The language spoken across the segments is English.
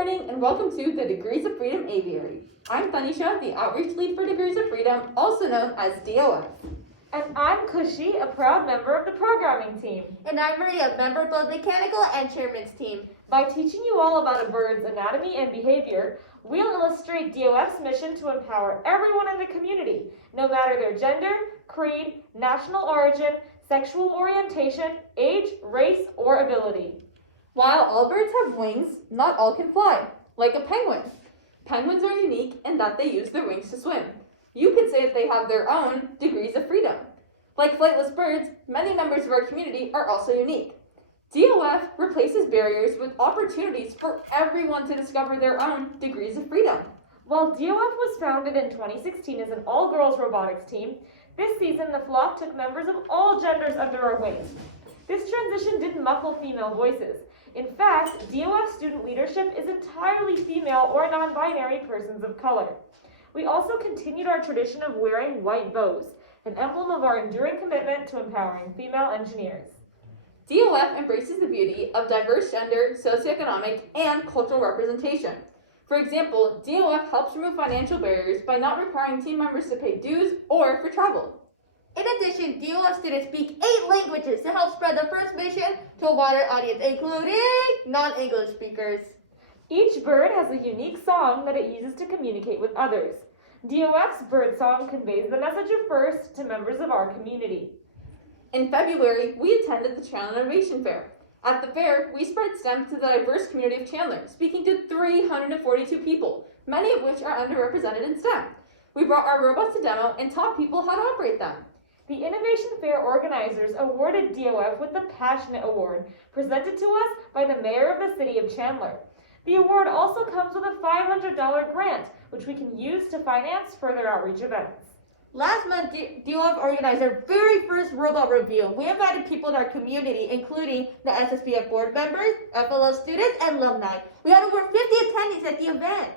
morning and welcome to the Degrees of Freedom Aviary. I'm Tanisha, the Outreach Lead for Degrees of Freedom, also known as DOF. And I'm Kushi, a proud member of the programming team. And I'm Maria, member of both mechanical and chairman's team. By teaching you all about a bird's anatomy and behavior, we'll illustrate DOF's mission to empower everyone in the community, no matter their gender, creed, national origin, sexual orientation, age, race, or ability. While all birds have wings, not all can fly, like a penguin. Penguins are unique in that they use their wings to swim. You could say that they have their own degrees of freedom. Like flightless birds, many members of our community are also unique. DOF replaces barriers with opportunities for everyone to discover their own degrees of freedom. While DOF was founded in 2016 as an all-girls robotics team, this season the flock took members of all genders under our wings. This transition didn't muffle female voices. In fact, DOF student leadership is entirely female or non-binary persons of color. We also continued our tradition of wearing white bows, an emblem of our enduring commitment to empowering female engineers. DOF embraces the beauty of diverse gender, socioeconomic, and cultural representation. For example, DOF helps remove financial barriers by not requiring team members to pay dues or for travel. In addition, DOF students speak 8 languages to help spread the first mission to a wider audience, including non-English speakers. Each bird has a unique song that it uses to communicate with others. DOF's bird song conveys the message of FIRST to members of our community. In February, we attended the Chandler Innovation Fair. At the fair, we spread STEM to the diverse community of Chandler, speaking to 342 people, many of which are underrepresented in STEM. We brought our robots to demo and taught people how to operate them. The Innovation Fair organizers awarded DOF with the Passionate Award, presented to us by the mayor of the city of Chandler. The award also comes with a $500 grant, which we can use to finance further outreach events. Last month, DOF organized our very first robot review. We invited people in our community, including the SSPF board members, FLO students, and alumni. We had over 50 attendees at the event.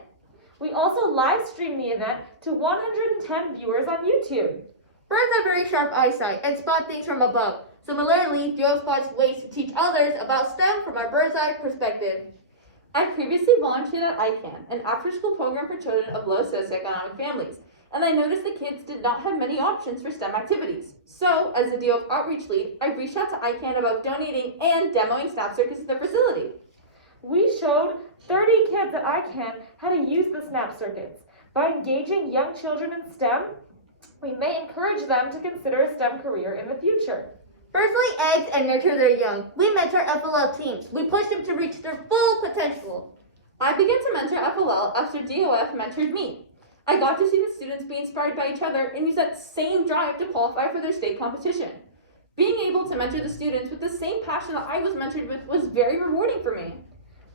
We also live streamed the event to 110 viewers on YouTube. Birds have very sharp eyesight and spot things from above. Similarly, DOF spots ways to teach others about STEM from our bird's eye perspective. I previously volunteered at ICANN, an after-school program for children of low socioeconomic families, and I noticed the kids did not have many options for STEM activities. So, as a DOF outreach lead, I reached out to ICANN about donating and demoing Snap Circuits at their facility. We showed 30 kids at ICANN how to use the Snap Circuits. By engaging young children in STEM, we may encourage them to consider a STEM career in the future. Birds lay eggs and nurture their young. We mentor FLL teams. We push them to reach their full potential. I began to mentor FLL after DOF mentored me. I got to see the students be inspired by each other and use that same drive to qualify for their state competition. Being able to mentor the students with the same passion that I was mentored with was very rewarding for me.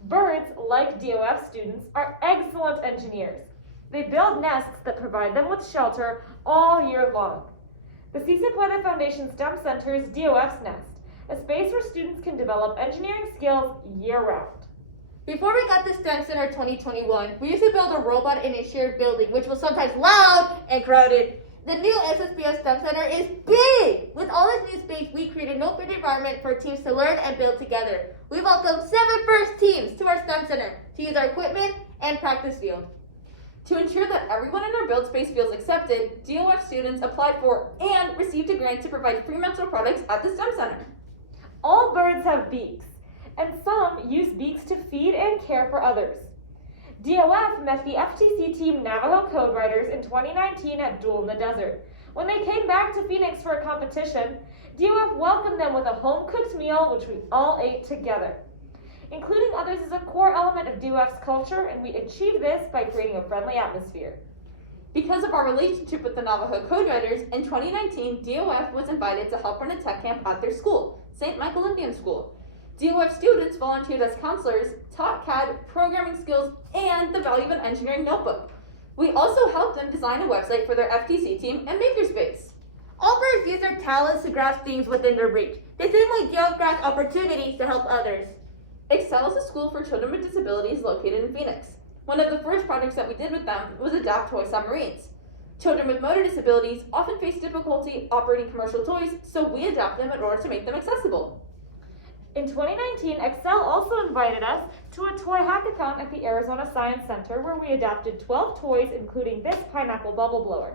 Birds, like DOF students, are excellent engineers. They build nests that provide them with shelter all year long. The Cisa Puede Foundation STEM Center is DOF's nest, a space where students can develop engineering skills year-round. Before we got to STEM Center 2021, we used to build a robot in a shared building, which was sometimes loud and crowded. The new SSPS STEM Center is big! With all this new space, we created an open environment for teams to learn and build together. We welcomed 7 FIRST teams to our STEM Center to use our equipment and practice field. To ensure that everyone in our build space feels accepted, DOF students applied for and received a grant to provide free mental products at the STEM Center. All birds have beaks, and some use beaks to feed and care for others. DOF met the FTC team Navajo Code Writers in 2019 at Duel in the Desert. When they came back to Phoenix for a competition, DOF welcomed them with a home-cooked meal, which we all ate together. Including others is a core element of DOF's culture, and we achieve this by creating a friendly atmosphere. Because of our relationship with the Navajo Code Writers, in 2019, DOF was invited to help run a tech camp at their school, St. Michael Indian School. DOF students volunteered as counselors, taught CAD, programming skills, and the value of an engineering notebook. We also helped them design a website for their FTC team and Makerspace. All birds use their talents to grasp things within their reach. The same way DOF grasps opportunities to help others. Excel is a school for children with disabilities located in Phoenix. One of the first projects that we did with them was adapt toy submarines. Children with motor disabilities often face difficulty operating commercial toys, so we adapt them in order to make them accessible. In 2019, Excel also invited us to a toy hackathon at the Arizona Science Center where we adapted 12 toys, including this pineapple bubble blower.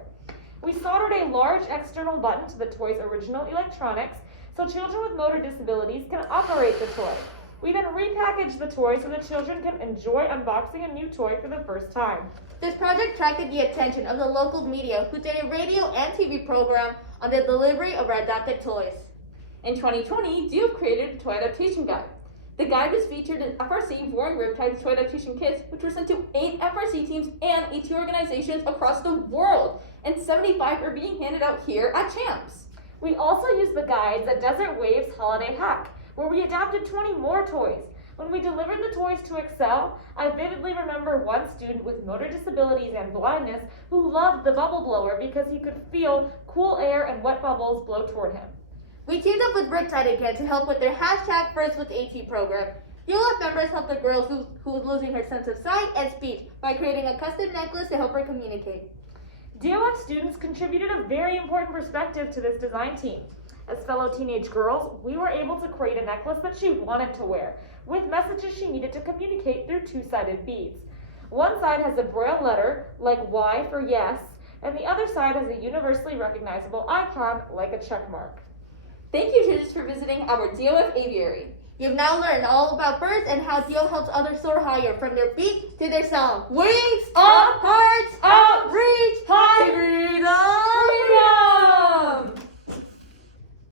We soldered a large external button to the toy's original electronics so children with motor disabilities can operate the toy. We then repackaged the toy so the children can enjoy unboxing a new toy for the first time. This project attracted the attention of the local media, who did a radio and TV program on the delivery of our adapted toys. In 2020, DOF created a toy adaptation guide. The guide was featured in FRC Roaring Riptide's toy adaptation kits, which were sent to 8 FRC teams and 80 organizations across the world, and 75 are being handed out here at CHAMPS. We also used the guides at Desert Waves Holiday Hack, where we adapted 20 more toys. When we delivered the toys to Excel, I vividly remember one student with motor disabilities and blindness who loved the bubble blower because he could feel cool air and wet bubbles blow toward him. We teamed up with Riptide again to help with their hashtag First with AT program. DOF members helped the girl who was losing her sense of sight and speech by creating a custom necklace to help her communicate. DOF students contributed a very important perspective to this design team. As fellow teenage girls, we were able to create a necklace that she wanted to wear, with messages she needed to communicate through two-sided beads. One side has a braille letter, like Y for yes, and the other side has a universally recognizable icon, like a check mark. Thank you, judges, for visiting our DOF aviary. You've now learned all about birds and how DOF helps others soar higher, from their beak to their song. Wings up, hearts out, reach high.